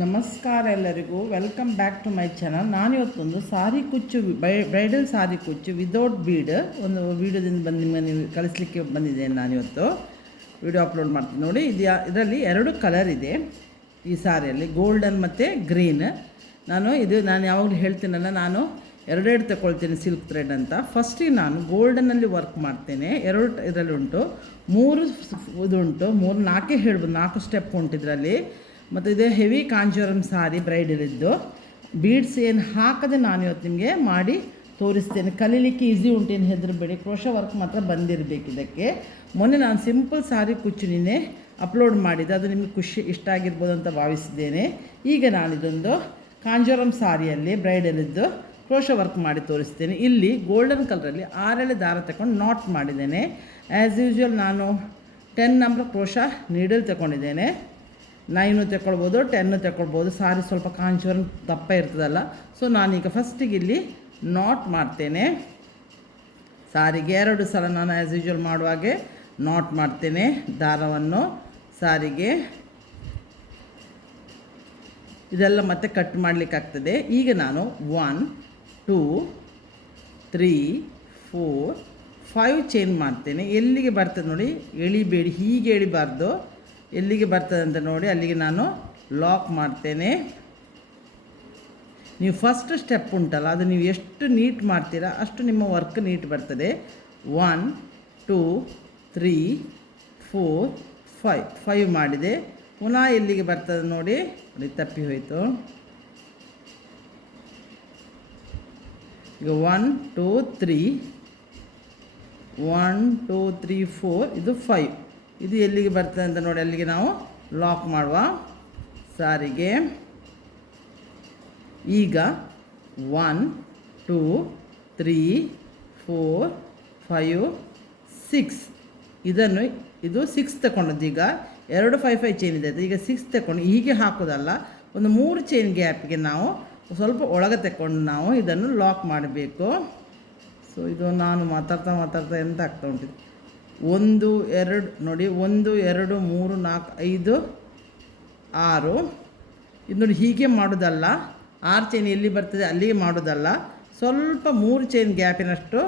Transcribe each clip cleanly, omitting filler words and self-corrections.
ನಮಸ್ಕಾರ ಎಲ್ಲರಿಗೂ, welcome back to my channel. ನಾನಿವತ್ತೊಂದು ಸಾರಿ ಕುಚ್ಚು ಬ್ರೈಡಲ್ ಸಾರಿ ಕುಚ್ಚು ವಿದೌಟ್ ಬೀಡ್ ಒಂದು ವೀಡಿಯೋದಿಂದ ಬಂದು ನಿಮಗೆ ನೀವು ಕಳಿಸ್ಲಿಕ್ಕೆ ಬಂದಿದ್ದೇನೆ. ನಾನಿವತ್ತು ವಿಡಿಯೋ ಅಪ್ಲೋಡ್ ಮಾಡ್ತೀನಿ ನೋಡಿ. ಇದರಲ್ಲಿ ಎರಡು ಕಲರ್ ಇದೆ ಈ ಸಾರಿಯಲ್ಲಿ, ಗೋಲ್ಡನ್ ಮತ್ತು ಗ್ರೀನ್. ನಾನು ಯಾವಾಗಲೂ ಹೇಳ್ತೀನಲ್ಲ, ನಾನು ಎರಡೆರಡು ತಗೊಳ್ತೀನಿ ಸಿಲ್ಕ್ ಥ್ರೆಡ್ ಅಂತ. ಫಸ್ಟಿಗೆ ನಾನು ಗೋಲ್ಡನಲ್ಲಿ ವರ್ಕ್ ಮಾಡ್ತೇನೆ. ಎರಡು ಇದರಲ್ಲಿ ಉಂಟು, ಮೂರು ಇದುಂಟು, ನಾಲ್ಕೇ ಹೇಳ್ಬೋದು, 4 ಸ್ಟೆಪ್ ಉಂಟು ಇದರಲ್ಲಿ. ಮತ್ತು ಇದು ಹೆವಿ ಕಾಂಜೀವರಂ ಸಾರಿ ಬ್ರೈಡಲಿದ್ದು, ಬೀಡ್ಸ್ ಏನು ಹಾಕದೆ ನಾನು ಇವತ್ತು ನಿಮಗೆ ಮಾಡಿ ತೋರಿಸ್ತೇನೆ. ಕಲೀಲಿಕ್ಕೆ ಈಸಿ ಉಂಟು, ಏನು ಹೆದರಬೇಡಿ. ಕ್ರೋಶ ವರ್ಕ್ ಮಾತ್ರ ಬಂದಿರಬೇಕು ಇದಕ್ಕೆ. ಮೊನ್ನೆ ನಾನು ಸಿಂಪಲ್ ಸಾರಿ ಕುಚ್ಚು ನಿನ್ನೆ ಅಪ್ಲೋಡ್ ಮಾಡಿದ್ದೆ, ಅದು ನಿಮಗೆ ಇಷ್ಟ ಆಗಿರ್ಬೋದು ಅಂತ ಭಾವಿಸಿದ್ದೇನೆ. ಈಗ ನಾನು ಇದೊಂದು ಕಾಂಜೀವರಂ ಸಾರಿಯಲ್ಲಿ ಬ್ರೈಡಲಿದ್ದು ಕ್ರೋಶ ವರ್ಕ್ ಮಾಡಿ ತೋರಿಸ್ತೇನೆ. ಇಲ್ಲಿ ಗೋಲ್ಡನ್ ಕಲರಲ್ಲಿ 6 ದಾರ ತಗೊಂಡು ನಾಟ್ ಮಾಡಿದ್ದೇನೆ. ಆ್ಯಸ್ ಯೂಶ್ವಲ್ ನಾನು 10 ನಂಬರ್ ಕ್ರೋಶ ನೀಡಲ್ ತಗೊಂಡಿದ್ದೇನೆ. 9 ತಗೊಳ್ಬೋದು, 10 ತಗೊಳ್ಬೋದು. ಸಾರಿ ಸ್ವಲ್ಪ ಕಾಂಜೀವರಂ ದಪ್ಪ ಇರ್ತದಲ್ಲ, ಸೊ ನಾನೀಗ ಫಸ್ಟಿಗೆ ಇಲ್ಲಿ ನಾಟ್ ಮಾಡ್ತೇನೆ. ಸಾರಿಗೆ 2 ಸಲ ನಾನು ಆ್ಯಸ್ ಯೂಶ್ವಲ್ ಮಾಡುವಾಗೆ ನಾಟ್ ಮಾಡ್ತೇನೆ ದಾರವನ್ನು ಸಾರಿಗೆ. ಇದೆಲ್ಲ ಮತ್ತೆ ಕಟ್ ಮಾಡಲಿಕ್ಕಾಗ್ತದೆ. ಈಗ ನಾನು 1 2 3 4 5 ಚೈನ್ ಮಾಡ್ತೇನೆ. ಎಲ್ಲಿಗೆ ಬರ್ತದೆ ನೋಡಿ, ಎಳಿಬೇಡಿ, ಹೀಗೆ ಎಳಿಬಾರ್ದು. ಎಲ್ಲಿಗೆ ಬರ್ತದೆ ಅಂತ ನೋಡಿ ಅಲ್ಲಿಗೆ ನಾನು ಲಾಕ್ ಮಾಡ್ತೇನೆ. ನೀವು ಫಸ್ಟ್ ಸ್ಟೆಪ್ ಉಂಟಲ್ಲ, ಅದು ನೀವು ಎಷ್ಟು ನೀಟ್ ಮಾಡ್ತೀರಾ ಅಷ್ಟು ನಿಮ್ಮ ವರ್ಕ್ ನೀಟ್ ಬರ್ತದೆ. 1 2 3 4 5 ಮಾಡಿದೆ. ಪುನಃ ಎಲ್ಲಿಗೆ ಬರ್ತದೆ ನೋಡಿ, ತಪ್ಪಿ ಹೋಯಿತು. ಈಗ 1 2 3 1 2 3 4 ಇದು 5. ಇದು ಎಲ್ಲಿಗೆ ಬರ್ತದೆ ಅಂತ ನೋಡಿ ಅಲ್ಲಿಗೆ ನಾವು ಲಾಕ್ ಮಾಡುವ ಸಾರಿಗೆ. ಈಗ 1 2 3 4 5 6 ಇದು 6 ತಗೊಂಡದ್ದು. ಈಗ 2 5 5 ಚೈನ್ ಇದೆ, ಈಗ 6 ತಗೊಂಡು ಹೀಗೆ ಹಾಕೋದಲ್ಲ, ಒಂದು 3 ಚೈನ್ ಗ್ಯಾಪಿಗೆ ನಾವು ಸ್ವಲ್ಪ ಒಳಗೆ ತಗೊಂಡು ನಾವು ಇದನ್ನು ಲಾಕ್ ಮಾಡಬೇಕು. ಸೊ ಇದು ನಾನು ಮಾತಾಡ್ತಾ ಎಂತ ಆಗ್ತಾ ಉಂಟಿದೆ. 1 2 ನೋಡಿ, 1 2 3 4 5 6. ಇದು ನೋಡಿ, ಹೀಗೆ ಮಾಡೋದಲ್ಲ, 6 ಚೈನ್ ಎಲ್ಲಿ ಬರ್ತದೆ ಅಲ್ಲಿಗೆ ಮಾಡೋದಲ್ಲ, ಸ್ವಲ್ಪ 3 ಚೈನ್ ಗ್ಯಾಪಿನಷ್ಟು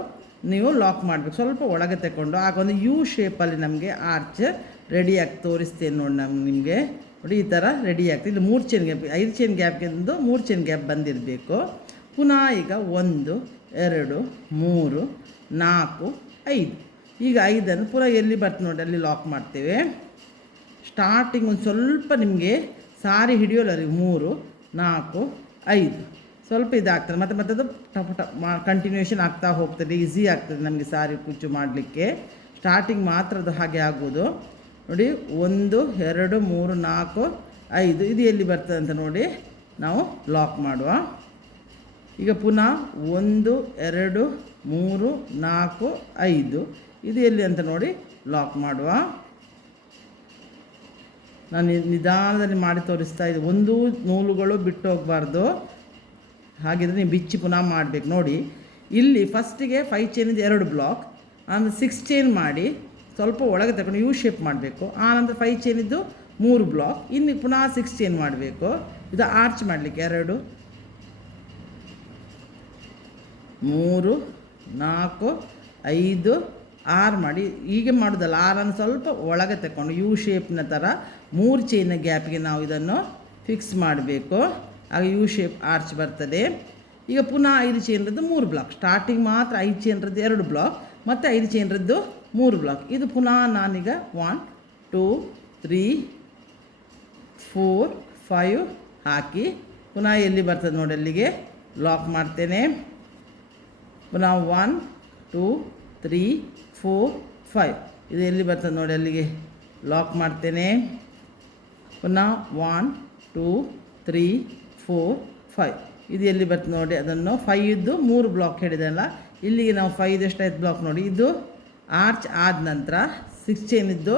ನೀವು ಲಾಕ್ ಮಾಡಬೇಕು. ಸ್ವಲ್ಪ ಒಳಗೆ ತಗೊಂಡು ಆಗ ಒಂದು ಯು ಶೇಪಲ್ಲಿ ನಮಗೆ ಆರ್ಚ್ ರೆಡಿಯಾಗಿ ತೋರಿಸ್ತೇನೆ ನೋಡಿ. ನಿಮಗೆ ನೋಡಿ ಈ ಥರ ರೆಡಿ ಆಗ್ತದೆ. ಇಲ್ಲಿ 3 ಚೈನ್ ಗ್ಯಾಪ್, 5 ಚೈನ್ ಗ್ಯಾಪ್ಗೆ 3 ಚೈನ್ ಗ್ಯಾಪ್ ಬಂದಿರಬೇಕು. ಪುನಃ ಈಗ 1 2 3 4 5. ಈಗ 5ಅನ್ನು ಪುನಃ ಎಲ್ಲಿ ಬರ್ತದೆ ನೋಡಿ ಅಲ್ಲಿ ಲಾಕ್ ಮಾಡ್ತೇವೆ. ಸ್ಟಾರ್ಟಿಂಗ್ ಒಂದು ಸ್ವಲ್ಪ ನಿಮಗೆ ಸಾರಿ ಹಿಡಿಯೋಲ್ಲ, 3 4 5 ಸ್ವಲ್ಪ ಇದಾಗ್ತದೆ. ಮತ್ತು ಅದು ಟಪ ಕಂಟಿನ್ಯೂಷನ್ ಆಗ್ತಾ ಹೋಗ್ತದೆ, ಈಸಿ ಆಗ್ತದೆ ನಮಗೆ ಸಾರಿ ಕುಚ್ಚು ಮಾಡಲಿಕ್ಕೆ. ಸ್ಟಾರ್ಟಿಂಗ್ ಮಾತ್ರ ಅದು ಹಾಗೆ ಆಗೋದು ನೋಡಿ. 1 2 3 4 5 ಇದು ಎಲ್ಲಿ ಬರ್ತದೆ ಅಂತ ನೋಡಿ ನಾವು ಲಾಕ್ ಮಾಡುವ. ಈಗ ಪುನಃ 1 2 3 4 5 ಇದು ಎಲ್ಲಿ ಅಂತ ನೋಡಿ ಲಾಕ್ ಮಾಡುವ. ನಾನು ನಿಧಾನದಲ್ಲಿ ಮಾಡಿ ತೋರಿಸ್ತಾ ಇದ್ದೆ. ಒಂದು ನೂಲುಗಳು ಬಿಟ್ಟು ಹೋಗಬಾರ್ದು, ಹಾಗಿದ್ರೆ ನೀವು ಬಿಚ್ಚಿ ಪುನಃ ಮಾಡಬೇಕು ನೋಡಿ. ಇಲ್ಲಿ ಫಸ್ಟಿಗೆ 5 ಚೈನಿಂದ 2 ಬ್ಲಾಕ್, ಆನಂತರ 6 ಚೈನ್ ಮಾಡಿ ಸ್ವಲ್ಪ ಒಳಗೆ ತಗೊಂಡು ಯು ಶೇಪ್ ಮಾಡಬೇಕು. ಆನಂತರ 5 ಚೈನಿದ್ದು 3 ಬ್ಲಾಕ್, ಇನ್ನು ಪುನಃ 6 ಚೈನ್ ಮಾಡಬೇಕು. ಇದು ಆರ್ಚ್ ಮಾಡಲಿಕ್ಕೆ 2 3 4 5 6 ಮಾಡಿ ಹೀಗೆ ಮಾಡೋದಲ್ಲ. 6ಅನ್ನು ಸ್ವಲ್ಪ ಒಳಗೆ ತಗೊಂಡು ಯು ಶೇಪ್ನ ಥರ 3 ಚೈನ್ನ ಗ್ಯಾಪಿಗೆ ನಾವು ಇದನ್ನು ಫಿಕ್ಸ್ ಮಾಡಬೇಕು. ಆಗ ಯು ಶೇಪ್ ಆರ್ಚ್ ಬರ್ತದೆ. ಈಗ ಪುನಃ 5 ಚೈನ್ರದ್ದು 3 ಬ್ಲಾಕ್, ಸ್ಟಾರ್ಟಿಂಗ್ ಮಾತ್ರ 5 ಚೈನ್ರದ್ದು 2 ಬ್ಲಾಕ್ ಮತ್ತು 5 ಚೈನ್ರದ್ದು 3 ಬ್ಲಾಕ್. ಇದು ಪುನಃ ನಾನೀಗ 1 2 3 4 5 ಹಾಕಿ ಪುನಃ ಎಲ್ಲಿ ಬರ್ತದೆ ನೋಡಿ ಅಲ್ಲಿಗೆ ಲಾಕ್ ಮಾಡ್ತೇನೆ. ಪುನಃ 1 2 3 4 5 ಇದು ಎಲ್ಲಿ ಬರ್ತದೆ ನೋಡಿ ಅಲ್ಲಿಗೆ ಲಾಕ್ ಮಾಡ್ತೇನೆ. ಪುನಃ 1 2 3 4 5 ಇದು ಎಲ್ಲಿ ಬರ್ತದೆ ನೋಡಿ, ಅದನ್ನು 5ದ್ದು 3 ಬ್ಲಾಕ್ ಹೇಳಿದೆಲ್ಲ, ಇಲ್ಲಿಗೆ ನಾವು 5 ಎಷ್ಟಾಯ್ತು ಬ್ಲಾಕ್ ನೋಡಿ. ಇದು ಆರ್ಚ್ ಆದ ನಂತರ 6 ಚೈನಿದ್ದು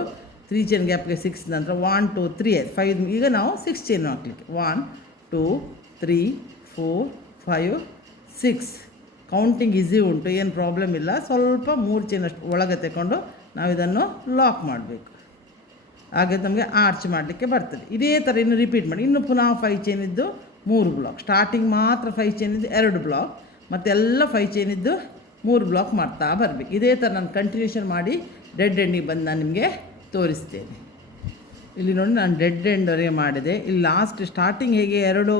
3 ಚೈನ್ ಗ್ಯಾಪ್ಗೆ 6 ನಂತರ 1 2 3 5. ಈಗ ನಾವು 6 ಚೈನ್ ಹಾಕ್ಲಿಕ್ಕೆ 1 2 3 4 5 6 ಕೌಂಟಿಂಗ್ ಈಸಿ ಉಂಟು, ಏನು ಪ್ರಾಬ್ಲಮ್ ಇಲ್ಲ. ಸ್ವಲ್ಪ 3 ಚೈನ್ ಅಷ್ಟು ಒಳಗೆ ತಗೊಂಡು ನಾವು ಇದನ್ನು ಲಾಕ್ ಮಾಡಬೇಕು. ಹಾಗೆ ನಮಗೆ ಆರ್ಚ್ ಮಾಡಲಿಕ್ಕೆ ಬರ್ತದೆ. ಇದೇ ಥರ ಇನ್ನು ರಿಪೀಟ್ ಮಾಡಿ. ಇನ್ನು ಪುನಃ 5 ಚೈನ್ ಇದ್ದು 3 ಬ್ಲಾಕ್, ಸ್ಟಾರ್ಟಿಂಗ್ ಮಾತ್ರ 5 ಚೈನ್ ಇದ್ದು 2 ಬ್ಲಾಕ್, ಮತ್ತೆಲ್ಲ 5 ಚೈನ್ ಇದ್ದು 3 ಬ್ಲಾಕ್ ಮಾಡ್ತಾ ಬರಬೇಕು. ಇದೇ ಥರ ನಾನು ಕಂಟಿನ್ಯೂಷನ್ ಮಾಡಿ ಡೆಡ್ ಎಂಡಿಗೆ ಬಂದು ನಾನು ನಿಮಗೆ ತೋರಿಸ್ತೇನೆ. ಇಲ್ಲಿ ನೋಡಿ ನಾನು ಡೆಡ್ ಎಂಡ್ವರೆಗೆ ಮಾಡಿದೆ. ಇಲ್ಲಿ ಲಾಸ್ಟ್ ಸ್ಟಾರ್ಟಿಂಗ್ ಹೇಗೆ 2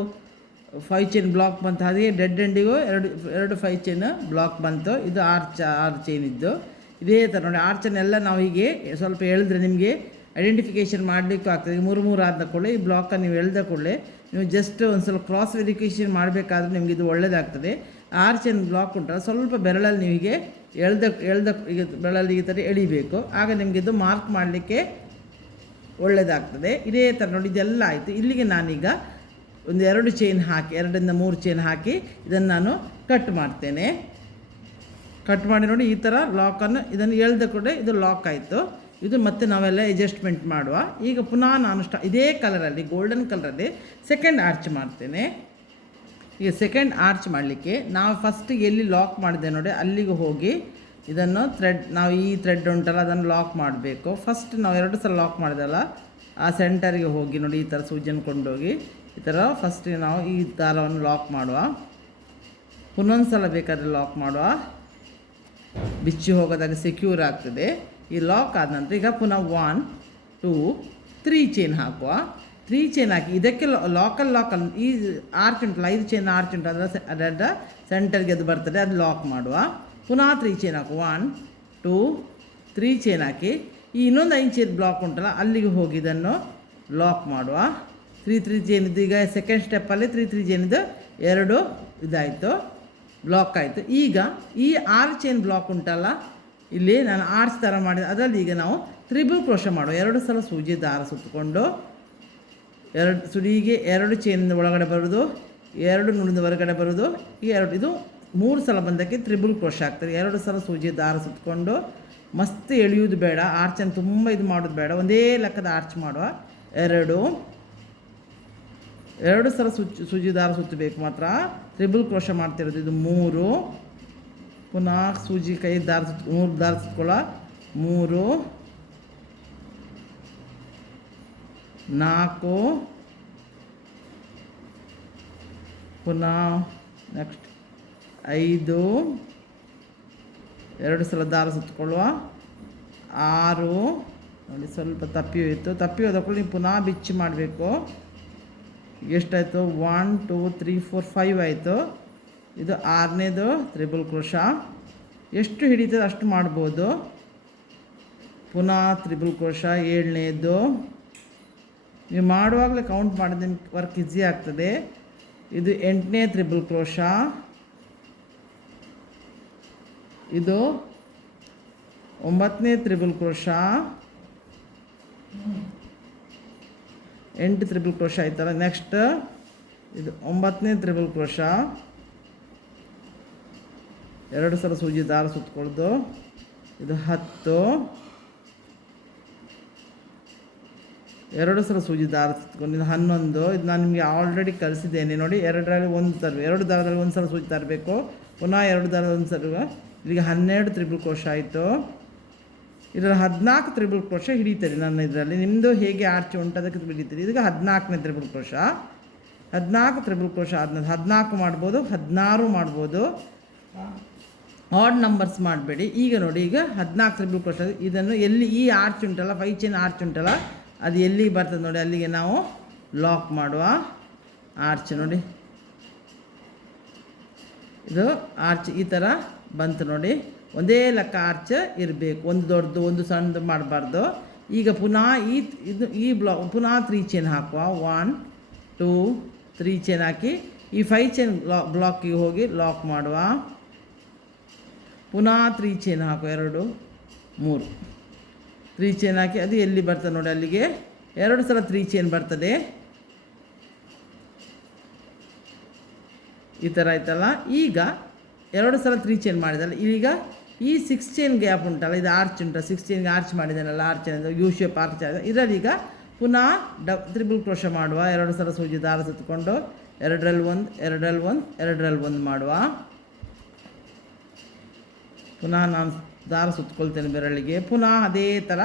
5 ಚೈನ್ ಬ್ಲಾಕ್ ಬಂತು, ಹಾಗೆ ಡೆಡ್ ಎಂಡಿಗೂ 2 5 ಚೈನ್ ಬ್ಲಾಕ್ ಬಂತು. ಇದು 6 ಚೈನ್ ಇದ್ದು. ಇದೇ ಥರ ನೋಡಿ ಆರ್ಚನ್ನೆಲ್ಲ ನಾವು ಹೀಗೆ ಸ್ವಲ್ಪ ಎಳೆದ್ರೆ ನಿಮಗೆ ಐಡೆಂಟಿಫಿಕೇಷನ್ ಮಾಡಲಿಕ್ಕೂ ಆಗ್ತದೆ. 3 ಆದ ಕೂಡಲೇ ಈ ಬ್ಲಾಕನ್ನು ನೀವು ಎಳೆದ ಕೂಡಲೇ ನೀವು ಜಸ್ಟ್ ಒಂದು ಸ್ವಲ್ಪ ಕ್ರಾಸ್ ವೆರಿಫಿಕೇಷನ್ ಮಾಡಬೇಕಾದ್ರೆ ನಿಮಗೆ ಇದು ಒಳ್ಳೆಯದಾಗ್ತದೆ. ಆರ್ಚನ್ ಬ್ಲಾಕ್ ಉಂಟಲ್ಲ, ಸ್ವಲ್ಪ ಬೆರಳಲ್ಲಿ ನೀವು ಹೀಗೆ ಎಳ್ದ ಈಗ ಬೆರಳಲ್ಲಿ ಈ ಥರ ಎಳಿಬೇಕು. ಆಗ ನಿಮಗೆ ಇದು ಮಾರ್ಕ್ ಮಾಡಲಿಕ್ಕೆ ಒಳ್ಳೆಯದಾಗ್ತದೆ. ಇದೇ ಥರ ನೋಡಿ ಇದೆಲ್ಲ ಆಯಿತು. ಇಲ್ಲಿಗೆ ನಾನೀಗ ಒಂದು 2 ಚೈನ್ ಹಾಕಿ 2ರಿಂದ 3 ಚೈನ್ ಹಾಕಿ ಇದನ್ನು ನಾನು ಕಟ್ ಮಾಡ್ತೇನೆ. ಕಟ್ ಮಾಡಿ ನೋಡಿ ಈ ಥರ ಲಾಕನ್ನು ಇದನ್ನು ಎಳ್ದ ಕೂಡ ಇದು ಲಾಕ್ ಆಯಿತು. ಇದು ಮತ್ತೆ ನಾವೆಲ್ಲ ಅಡ್ಜಸ್ಟ್ಮೆಂಟ್ ಮಾಡುವ. ಈಗ ಪುನಃ ನಾನು ಇದೇ ಕಲರಲ್ಲಿ ಗೋಲ್ಡನ್ ಕಲರಲ್ಲಿ ಸೆಕೆಂಡ್ ಆರ್ಚ್ ಮಾಡ್ತೇನೆ. ಈಗ ಸೆಕೆಂಡ್ ಆರ್ಚ್ ಮಾಡಲಿಕ್ಕೆ ನಾವು ಫಸ್ಟಿಗೆ ಎಲ್ಲಿ ಲಾಕ್ ಮಾಡಿದೆ ನೋಡಿ ಅಲ್ಲಿಗೆ ಹೋಗಿ ಇದನ್ನು ಥ್ರೆಡ್, ನಾವು ಈ ಥ್ರೆಡ್ ಉಂಟಲ್ಲ ಅದನ್ನು ಲಾಕ್ ಮಾಡಬೇಕು. ಫಸ್ಟ್ ನಾವು 2 ಸಲ ಲಾಕ್ ಮಾಡಿದಲ್ಲ ಆ ಸೆಂಟರ್ಗೆ ಹೋಗಿ ನೋಡಿ ಈ ಥರ ಸೂಜಿಯನ್ನು ಕೊಂಡೋಗಿ ಈ ಥರ ಫಸ್ಟಿಗೆ ನಾವು ಈ ದಾರವನ್ನು ಲಾಕ್ ಮಾಡುವ. ಇನ್ನೊಂದು ಸಲ ಬೇಕಾದರೆ ಲಾಕ್ ಮಾಡುವ, ಬಿಚ್ಚಿ ಹೋಗೋದಾಗ ಸೆಕ್ಯೂರ್ ಆಗ್ತದೆ. ಈ ಲಾಕ್ ಆದ ನಂತರ ಈಗ ಪುನಃ 1 2 3 ಚೈನ್ ಹಾಕುವ. 3 ಚೈನ್ ಹಾಕಿ ಇದಕ್ಕೆ ಲಾಕಲ್ಲಿ ಈ ಆರ್ಚ್ ಉಂಟಲ್ಲ 5 ಚೈನ್ ಆರ್ಚ್ ಉಂಟು ಅದರ ಸೆಂಟರ್ಗೆ ಅದು ಬರ್ತದೆ, ಅದು ಲಾಕ್ ಮಾಡುವ. ಪುನಃ 3 ಚೈನ್ ಹಾಕು, 1 2 3 ಚೈನ್ ಹಾಕಿ ಈ ಇನ್ನೊಂದು 5 ಚೈನ್ ಬ್ಲಾಕ್ ಉಂಟಲ್ಲ ಅಲ್ಲಿಗೆ ಹೋಗಿ ಇದನ್ನು ಲಾಕ್ ಮಾಡುವ. 3 ಚೈನ್ ಇದ್ದು ಈಗ ಸೆಕೆಂಡ್ ಸ್ಟೆಪ್ಪಲ್ಲಿ 3 ಚೈನಿದ್ದು 2 ಇದಾಯಿತು, ಬ್ಲಾಕ್ ಆಯಿತು. ಈಗ ಈ 6 ಚೈನ್ ಬ್ಲಾಕ್ ಉಂಟಲ್ಲ ಇಲ್ಲಿ ನಾನು ಆರ್ಚ್ ಥರ ಮಾಡಿದೆ, ಅದರಲ್ಲಿ ಈಗ ನಾವು ತ್ರಿಬಲ್ ಕ್ರೋಶ ಮಾಡುವ. 2 ಸಲ ಸೂಜಿ ದಾರ ಸುತ್ತಕೊಂಡು 2 ಸುಡಿಗೆ 2 ಚೈನಿಂದ ಒಳಗಡೆ ಬರೋದು, 2 ನುಡಿದ ಹೊರಗಡೆ ಬರೋದು, ಈ 2 ಇದು 3 ಸಲ ಬಂದಕ್ಕೆ ತ್ರಿಬಲ್ ಕ್ರೋಶ ಆಗ್ತದೆ. 2 ಸಲ ಸೂಜಿ ದಾರ ಸುತ್ತಕೊಂಡು ಮಸ್ತ್ ಎಳೆಯೋದು ಬೇಡ, ಆರ್ಚನ್ನು ತುಂಬ ಇದು ಮಾಡೋದು ಬೇಡ, ಒಂದೇ ಲೆಕ್ಕದ ಆರ್ಚ್ ಮಾಡುವ. 2 ಸಲ ಸೂಜಿ ದಾರ ಸುತ್ತಬೇಕು ಮಾತ್ರ. ತ್ರಿಬಲ್ ಕ್ರೋಶ ಮಾಡ್ತಿರೋದು ಇದು 3. ಪುನಃ ಸೂಜಿ ಕೈ ದಾರ 3 ದಾರ ಸುತ್ತಕೊಳ್ಳ, 3 4 ಪುನಃ ನೆಕ್ಸ್ಟ್ 5 2 ಸಲ ದಾರ ಸುತ್ತಕೊಳ್ಳುವ, 6 ನೋಡಿ ಸ್ವಲ್ಪ ತಪ್ಪಿ ಹೋದಕ್ಕೂ ನೀವು ಪುನಃ ಬಿಚ್ಚಿ ಮಾಡಬೇಕು. ಎಷ್ಟಾಯಿತು 1 2 3 4 5 ಆಯಿತು. ಇದು 6ನೇದು ತ್ರಿಬಲ್ ಕ್ರೋಶ. ಎಷ್ಟು ಹಿಡಿತದೆ ಅಷ್ಟು ಮಾಡ್ಬೋದು. ಪುನಃ ತ್ರಿಬಲ್ ಕ್ರೋಶ 7ನೇದು. ನೀವು ಮಾಡುವಾಗಲೇ ಕೌಂಟ್ ಮಾಡಿದ ವರ್ಕ್ ಈಸಿ ಆಗ್ತದೆ. ಇದು 8ನೇ ತ್ರಿಬಲ್ ಕ್ರೋಶ. ಇದು 9ನೇ ತ್ರಿಬಲ್ ಕ್ರೋಶ. 8 ತ್ರಿಬಲ್ ಕ್ರೋಶ ಆಯ್ತಲ್ಲ. ನೆಕ್ಸ್ಟ್ ಇದು 9ನೇ ತ್ರಿಬಲ್ ಕ್ರೋಶ. 2 ಸಲ ಸೂಜಿ ದಾರ ಸುತ್ತಕೊಳ್ದು, ಇದು 10. 2 ಸಲ ಸೂಜಿ ದಾರ ಸುತ್ತಕೊಂಡು ಇದು 11. ಇದು ನಾನು ನಿಮಗೆ ಆಲ್ರೆಡಿ ಕಲಿಸಿದ್ದೇನೆ ನೋಡಿ. 2ರಲ್ಲಿ 1 ತರಬೇಕು, 2 ದಾರದಲ್ಲಿ 1 ಸಲ ಸೂಜಿ ತರಬೇಕು, ಪುನಃ 2 ದಾರದಲ್ಲಿ 1 ಸಲ. ಇಲ್ಲಿಗೆ 12 ತ್ರಿಬಲ್ ಕ್ರೋಶ ಆಯಿತು. ಇದರಲ್ಲಿ 14 ತ್ರಿಬಲ್ ಕ್ರೋಶ ಹಿಡಿತದೆ ನನ್ನ ಇದರಲ್ಲಿ. ನಿಮ್ಮದು ಹೇಗೆ ಆರ್ಚ್ ಉಂಟು ಅದಕ್ಕೆ ಹಿಡಿತೀರಿ. ಇದಕ್ಕೆ 14ನೇ ತ್ರಿಬಲ್ ಕ್ರೋಶ. 14 ತ್ರಿಬಲ್ ಕ್ರೋಶ ಆದ್ಮೇಲೆ 14 ಮಾಡ್ಬೋದು, 16 ಮಾಡ್ಬೋದು, ಆಡ್ ನಂಬರ್ಸ್ ಮಾಡಬೇಡಿ. ಈಗ ನೋಡಿ ಈಗ 14 ತ್ರಿಬಲ್ ಕ್ರೋಶ. ಇದನ್ನು ಎಲ್ಲಿ ಈ ಆರ್ಚ್ ಉಂಟಲ್ಲ 5 ಚೈನ್ ಆರ್ಚ್ ಉಂಟಲ್ಲ ಅದು ಎಲ್ಲಿಗೆ ಬರ್ತದೆ ನೋಡಿ ಅಲ್ಲಿಗೆ ನಾವು ಲಾಕ್ ಮಾಡುವ. ಆರ್ಚ್ ನೋಡಿ ಇದು ಆರ್ಚ್ ಈ ಥರ ಬಂತು ನೋಡಿ. ಒಂದೇ ಲೆಕ್ಕ ಆರ್ಚ್ ಇರಬೇಕು, ಒಂದು ದೊಡ್ಡದು ಒಂದು ಸಣ್ಣದು ಮಾಡಬಾರ್ದು. ಈಗ ಪುನಃ ಈ ಬ್ಲಾಕ್ ಪುನಃ 3 ಚೈನ್ ಹಾಕುವ. 1 2 3 ಚೈನ್ ಹಾಕಿ ಈ 5 ಚೈನ್ ಬ್ಲಾಕಿಗೆ ಹೋಗಿ ಲಾಕ್ ಮಾಡುವ. ಪುನಃ 3 ಚೈನ್ ಹಾಕು, 2 3 3 ಚೈನ್ ಹಾಕಿ ಅದು ಎಲ್ಲಿ ಬರ್ತದೆ ನೋಡಿ ಅಲ್ಲಿಗೆ 2 ಸಲ 3 ಚೈನ್ ಬರ್ತದೆ. ಈ ಥರ ಆಯ್ತಲ್ಲ. ಈಗ 2 ಸಲ 3 ಚೈನ್ ಮಾಡಿದಲ್ಲ, ಈಗ ಈ 6 ಚೈನ್ ಗ್ಯಾಪ್ ಉಂಟಲ್ಲ, ಇದು ಆರ್ಚ್ ಉಂಟು, 6 ಚೈನ್ಗೆ ಆರ್ಚ್ ಮಾಡಿದ್ದಾನಲ್ಲ, ಆರ್ಚ್ ಯು ಶೇಪ್ ಆರ್ಚ್ ಆಗಿದೆ. ಇದರೀಗ ಪುನಃ ತ್ರಿಬಲ್ ಕ್ರೋಶ ಮಾಡುವ. 2 ಸಲ ಸೂಜಿ ದಾರ ಸುತ್ತಕೊಂಡು 2ರಲ್ಲಿ 1 2ರಲ್ಲಿ 1 2ರಲ್ಲಿ 1 ಮಾಡುವ. ಪುನಃ ನಾನು ದಾರ ಸುತ್ತಕೊಳ್ತೇನೆ ಬೆರಳಿಗೆ. ಪುನಃ ಅದೇ ಥರ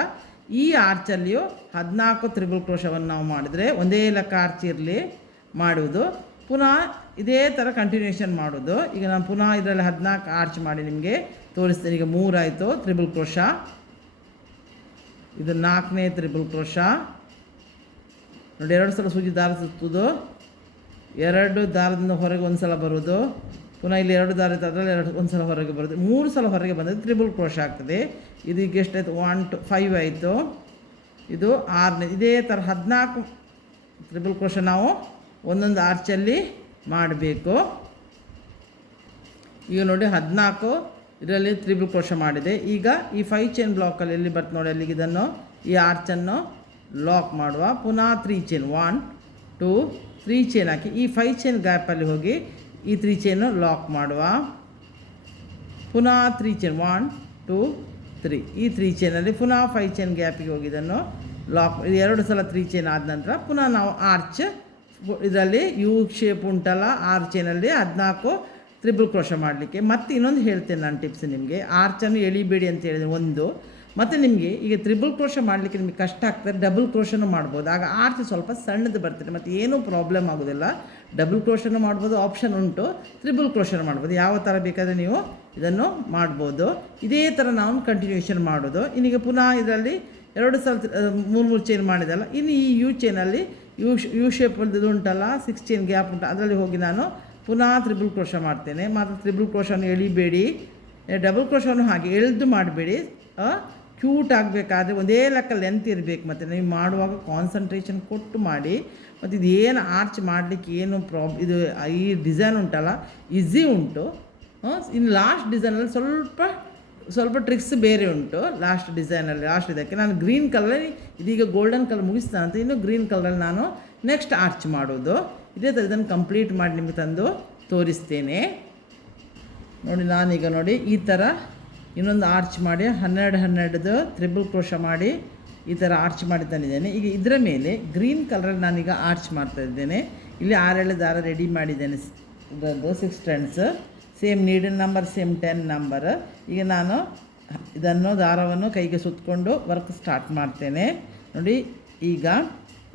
ಈ ಆರ್ಚಲ್ಲಿಯೂ 14 ತ್ರಿಬಲ್ ಕ್ರೋಶವನ್ನು ನಾವು ಮಾಡಿದರೆ ಒಂದೇ ಲೆಕ್ಕ ಆರ್ಚ್ ಇರಲಿ ಮಾಡುವುದು. ಪುನಃ ಇದೇ ಥರ ಕಂಟಿನ್ಯೂಷನ್ ಮಾಡೋದು. ಈಗ ನಾನು ಪುನಃ ಇದರಲ್ಲಿ 14 ಆರ್ಚ್ ಮಾಡಿ ನಿಮಗೆ ತೋರಿಸ್ತೀನಿ. ಈಗ 3 ಆಯಿತು ತ್ರಿಬಲ್ ಕ್ರೋಶ, ಇದು 4ನೇ ತ್ರಿಬಲ್ ಕ್ರೋಶ ನೋಡಿ. 2 ಸಲ ಸೂಜಿ ದಾರ ಸುತ್ತೋದು, 2 ದಾರದಿಂದ ಹೊರಗೆ ಒಂದು ಸಲ ಬರೋದು, ಪುನಃ ಇಲ್ಲಿ 2 ದಾರ ಇತ್ತು ಅದರಲ್ಲಿ ಒಂದು ಸಲ ಹೊರಗೆ ಬರೋದು, 3 ಸಲ ಹೊರಗೆ ಬಂದರೆ ತ್ರಿಬಲ್ ಕ್ರೋಶ ಆಗ್ತದೆ. ಇದು ಈಗ ಎಷ್ಟಾಯಿತು 1 2 5 ಆಯಿತು. ಇದು 6ನೇ. ಇದೇ ಥರ 14 ತ್ರಿಬಲ್ ಕ್ರೋಶ ನಾವು ಒಂದೊಂದು ಆರ್ಚಲ್ಲಿ ಮಾಡಬೇಕು. ಈಗ ನೋಡಿ 14 ಇದರಲ್ಲಿ ತ್ರಿಬಲ್ ಕ್ರೋಶ ಮಾಡಿದೆ. ಈಗ ಈ 5 ಚೈನ್ ಬ್ಲಾಕಲ್ಲಿ ಎಲ್ಲಿ ಬರ್ತದೆ ನೋಡಿ, ಅಲ್ಲಿಗೆ ಇದನ್ನು ಈ ಆರ್ಚನ್ನು ಲಾಕ್ ಮಾಡುವ. ಪುನಃ 3 ಚೈನ್ 1 2 3 ಚೈನ್ ಹಾಕಿ ಈ 5 ಚೈನ್ ಗ್ಯಾಪಲ್ಲಿ ಹೋಗಿ ಈ 3 ಚೈನು ಲಾಕ್ ಮಾಡುವ. ಪುನಃ 3 ಚೈನ್ 1 2 3 ಈ 3 ಚೈನಲ್ಲಿ ಪುನಃ 5 ಚೈನ್ ಗ್ಯಾಪಿಗೆ ಹೋಗಿ ಇದನ್ನು ಲಾಕ್. 2 ಸಲ 3 ಚೈನ್ ಆದ ನಂತರ ಪುನಃ ನಾವು ಆರ್ಚ್ ಇದರಲ್ಲಿ ಯು ಶೇಪ್ ಉಂಟಲ್ಲ ಆರ್ ಚೈನಲ್ಲಿ 14 ತ್ರಿಬಲ್ ಕ್ರೋಶ ಮಾಡಲಿಕ್ಕೆ. ಮತ್ತು ಇನ್ನೊಂದು ಹೇಳ್ತೇನೆ ನಾನು ಟಿಪ್ಸ್ ನಿಮಗೆ, ಆರ್ಚನ್ನು ಎಳಿಬೇಡಿ ಅಂತ ಹೇಳಿದರೆ ಒಂದು. ಮತ್ತು ನಿಮಗೆ ಈಗ ತ್ರಿಬಲ್ ಕ್ರೋಶ ಮಾಡಲಿಕ್ಕೆ ನಿಮಗೆ ಕಷ್ಟ ಆಗ್ತದೆ, ಡಬಲ್ ಕ್ರೋಶನೂ ಮಾಡ್ಬೋದು. ಆಗ ಆರ್ಚ್ ಸ್ವಲ್ಪ ಸಣ್ಣದು ಬರ್ತದೆ ಮತ್ತು ಏನೂ ಪ್ರಾಬ್ಲಮ್ ಆಗೋದಿಲ್ಲ. ಡಬಲ್ ಕ್ರೋಶನೂ ಮಾಡ್ಬೋದು, ಆಪ್ಷನ್ ಉಂಟು. ತ್ರಿಬಲ್ ಕ್ರೋಶನೂ ಮಾಡ್ಬೋದು, ಯಾವ ಥರ ಬೇಕಾದರೆ ನೀವು ಇದನ್ನು ಮಾಡ್ಬೋದು. ಇದೇ ಥರ ನಾವು ಕಂಟಿನ್ಯೂಷನ್ ಮಾಡೋದು. ಇನ್ನೀಗ ಪುನಃ ಇದರಲ್ಲಿ 2 ಸಲ 3 ಚೈನ್ ಮಾಡಿದಲ್ಲ, ಇನ್ನು ಈ ಯು ಚೈನಲ್ಲಿ ಯು ಶೇಪಲ್ಲಿ ಇದು ಉಂಟಲ್ಲ 6 ಚೈನ್ ಗ್ಯಾಪ್ ಉಂಟು, ಅದರಲ್ಲಿ ಹೋಗಿ ನಾನು ಪುನಃ ತ್ರಿಬಲ್ ಕ್ರೋಶ ಮಾಡ್ತೇನೆ. ಮತ್ತು ತ್ರಿಬಲ್ ಕ್ರೋಶವನ್ನು ಎಳಿಬೇಡಿ, ಡಬಲ್ ಕ್ರೋಶವನ್ನು ಹಾಗೆ ಎಳೆದು ಮಾಡಬೇಡಿ. ಕ್ಯೂಟ್ ಆಗಬೇಕಾದ್ರೆ ಒಂದೇ ಲೆಕ್ಕ ಲೆಂತ್ ಇರಬೇಕು. ಮತ್ತು ನೀವು ಮಾಡುವಾಗ ಕಾನ್ಸಂಟ್ರೇಷನ್ ಕೊಟ್ಟು ಮಾಡಿ. ಮತ್ತು ಇದು ಏನು ಆರ್ಚ್ ಮಾಡಲಿಕ್ಕೆ ಏನು ಇದು ಈ ಡಿಸೈನ್ ಉಂಟಲ್ಲ ಈಸಿ ಉಂಟು. ಇನ್ನು ಲಾಸ್ಟ್ ಡಿಸೈನಲ್ಲಿ ಸ್ವಲ್ಪ ಟ್ರಿಕ್ಸ್ ಬೇರೆ ಉಂಟು. ಲಾಸ್ಟ್ ಡಿಸೈನಲ್ಲಿ ಇದಕ್ಕೆ ನಾನು ಗ್ರೀನ್ ಕಲರ್, ಇದೀಗ ಗೋಲ್ಡನ್ ಕಲರ್ ಮುಗಿಸ್ತಾನಂತ ಇನ್ನು ಗ್ರೀನ್ ಕಲರಲ್ಲಿ ನಾನು ನೆಕ್ಸ್ಟ್ ಆರ್ಚ್ ಮಾಡೋದು. ಇದೇ ಥರ ಇದನ್ನು ಕಂಪ್ಲೀಟ್ ಮಾಡಿ ನಿಮಗೆ ತಂದು ತೋರಿಸ್ತೇನೆ ನೋಡಿ. ನಾನೀಗ ನೋಡಿ ಈ ಥರ ಇನ್ನೊಂದು ಆರ್ಚ್ ಮಾಡಿ 12 ತ್ರಿಬಲ್ ಕ್ರೋಶ ಮಾಡಿ ಈ ಥರ ಆರ್ಚ್ ಮಾಡಿ ತಂದಿದ್ದೇನೆ. ಈಗ ಇದರ ಮೇಲೆ ಗ್ರೀನ್ ಕಲರಲ್ಲಿ ನಾನೀಗ ಆರ್ಚ್ ಮಾಡ್ತಾ ಇದ್ದೇನೆ. ಇಲ್ಲಿ 6 ದಾರ ರೆಡಿ ಮಾಡಿದ್ದೇನೆ, ಇದರದ್ದು 6 stands, same needle number, same 10 number. ಈಗ ನಾನು ಇದನ್ನು ದಾರವನ್ನು ಕೈಗೆ ಸುತ್ತಕೊಂಡು ವರ್ಕ್ ಸ್ಟಾರ್ಟ್ ಮಾಡ್ತೇನೆ ನೋಡಿ. ಈಗ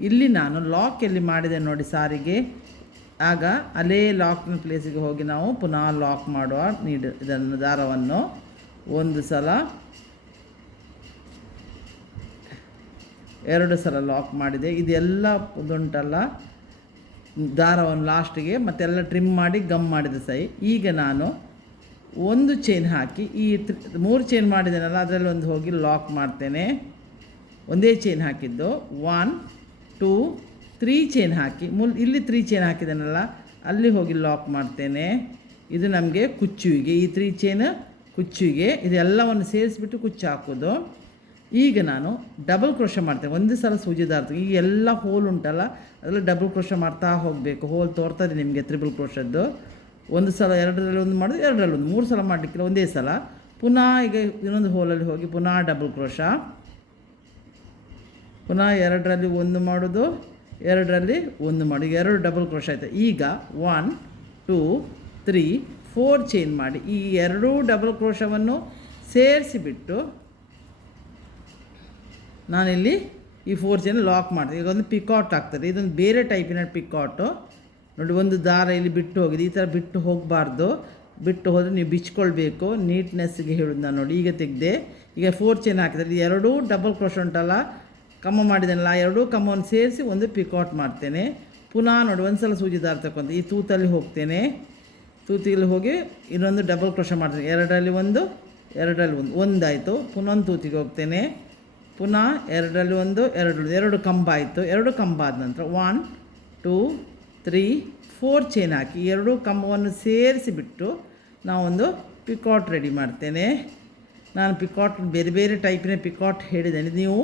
ಇಲ್ಲಿ ನಾನು ಲಾಕ್ ಎಲ್ಲಿ ಮಾಡಿದೆ ನೋಡಿ ಸಾರಿಗೆ, ಆಗ ಅಲ್ಲೇ ಲಾಕ್ನ ಪ್ಲೇಸಿಗೆ ಹೋಗಿ ನಾವು ಪುನಃ ಲಾಕ್ ಮಾಡುವ. ಇದನ್ನು ದಾರವನ್ನು ಒಂದು ಸಲ 2 ಸಲ ಲಾಕ್ ಮಾಡಿದೆ. ಇದೆಲ್ಲ ಉಂಟಲ್ಲ ದಾರವನ್ನು ಲಾಸ್ಟಿಗೆ ಮತ್ತೆಲ್ಲ ಟ್ರಿಮ್ ಮಾಡಿ ಗಮ್ ಮಾಡಿದೆ ಸೈ. ಈಗ ನಾನು ಒಂದು ಚೈನ್ ಹಾಕಿ ಈ 3 ಚೈನ್ ಮಾಡಿದ್ದೇನಲ್ಲ ಅದರಲ್ಲಿ ಒಂದು ಹೋಗಿ ಲಾಕ್ ಮಾಡ್ತೇನೆ. ಒಂದೇ ಚೈನ್ ಹಾಕಿದ್ದು 1 2 3 ಚೈನ್ ಹಾಕಿ ಇಲ್ಲಿ 3 ಚೈನ್ ಹಾಕಿದ್ದೇನಲ್ಲ ಅಲ್ಲಿ ಹೋಗಿ ಲಾಕ್ ಮಾಡ್ತೇನೆ. ಇದು ನಮಗೆ ಕುಚ್ಚುವಿಗೆ, ಈ 3 ಚೈನ್ ಕುಚ್ಚುವಿಗೆ ಇದೆಲ್ಲವನ್ನು ಸೇರಿಸ್ಬಿಟ್ಟು ಕುಚ್ಚು ಹಾಕೋದು. ಈಗ ನಾನು ಡಬಲ್ ಕ್ರೋಶ ಮಾಡ್ತೇನೆ. ಒಂದು ಸಲ ಸೂಜಿ ದಾರ ಈ ಎಲ್ಲ ಹೋಲ್ ಉಂಟಲ್ಲ ಅದರಲ್ಲಿ ಡಬಲ್ ಕ್ರೋಶ ಮಾಡ್ತಾ ಹೋಗಬೇಕು. ಹೋಲ್ ತೋರ್ತದೆ ನಿಮಗೆ ತ್ರಿಬಲ್ ಕ್ರೋಶದ್ದು. ಒಂದು ಸಲ 2ರಲ್ಲಿ ಒಂದು ಮಾಡೋದು, 2ರಲ್ಲಿ ಒಂದು, 3 ಸಲ ಮಾಡಲಿಕ್ಕಿಲ್ಲ, ಒಂದೇ ಸಲ. ಪುನಃ ಈಗ ಇನ್ನೊಂದು ಹೋಲಲ್ಲಿ ಹೋಗಿ ಪುನಃ ಡಬಲ್ ಕ್ರೋಶ, ಪುನಃ 2ರಲ್ಲಿ ಒಂದು ಮಾಡೋದು, 2ರಲ್ಲಿ ಒಂದು ಮಾಡಿ, 2 ಡಬಲ್ ಕ್ರೋಶ ಆಯಿತು. ಈಗ 1 2 3 4 ಚೈನ್ ಮಾಡಿ ಈ 2 ಡಬಲ್ ಕ್ರೋಶವನ್ನು ಸೇರಿಸಿಬಿಟ್ಟು ನಾನಿಲ್ಲಿ ಈ 4 ಚೈನ್ ಲಾಕ್ ಮಾಡ್ತೀನಿ. ಈಗ ಒಂದು ಪಿಕಾಟ್ ಆಗ್ತದೆ, ಇದೊಂದು ಬೇರೆ ಟೈಪಿನ ಪಿಕಾಟು ನೋಡಿ. ಒಂದು ದಾರ ಇಲ್ಲಿ ಬಿಟ್ಟು ಹೋಗಿದೆ, ಈ ಥರ ಬಿಟ್ಟು ಹೋಗಬಾರ್ದು. ಬಿಟ್ಟು ಹೋದರೆ ನೀವು ಬಿಚ್ಕೊಳ್ಬೇಕು, ನೀಟ್ನೆಸ್ಗೆ ಹೇಳೋದು ನಾನು ನೋಡಿ. ಈಗ ತೆಗೆದೆ, ಈಗ 4 ಚೈನ್ ಹಾಕಿದರೆ 2 ಡಬಲ್ ಕ್ರೋಶ ಉಂಟಲ್ಲ ಕಮ್ಮ ಮಾಡಿದೆನಲ್ಲ, 2 ಕಮ್ಮವನ್ನು ಸೇರಿಸಿ ಒಂದು ಪಿಕಾಟ್ ಮಾಡ್ತೇನೆ. ಪುನಃ ನೋಡಿ ಒಂದು ಸಲ ಸೂಜಿ ದಾರ ತಗೊಂಡು ಈ ತೂತಲ್ಲಿ ಹೋಗ್ತೇನೆ. ತೂತಿಗೆ ಹೋಗಿ ಇನ್ನೊಂದು ಡಬಲ್ ಕ್ರೋಶ ಮಾಡ್ತೇನೆ. 2ರಲ್ಲಿ ಒಂದು, 2ರಲ್ಲಿ ಒಂದು, ಒಂದಾಯಿತು. ಪುನಃ ಒಂದು ತೂತಿಗೆ ಹೋಗ್ತೇನೆ. ಪುನಃ 2ರಲ್ಲಿ ಒಂದು, 2 ಕಂಬ ಆಯಿತು. 2 ಕಂಬ ಆದ ನಂತರ 1 2 3 4 ಚೈನ್ ಹಾಕಿ 2 ಕಂಬವನ್ನು ಸೇರಿಸಿಬಿಟ್ಟು ನಾವೊಂದು ಪಿಕಾಟ್ ರೆಡಿ ಮಾಡ್ತೇನೆ. ನಾನು ಪಿಕಾಟ್ ಬೇರೆ ಬೇರೆ ಟೈಪಿನ ಪಿಕಾಟ್ ಹೇಳಿದ್ದೇನೆ. ನೀವು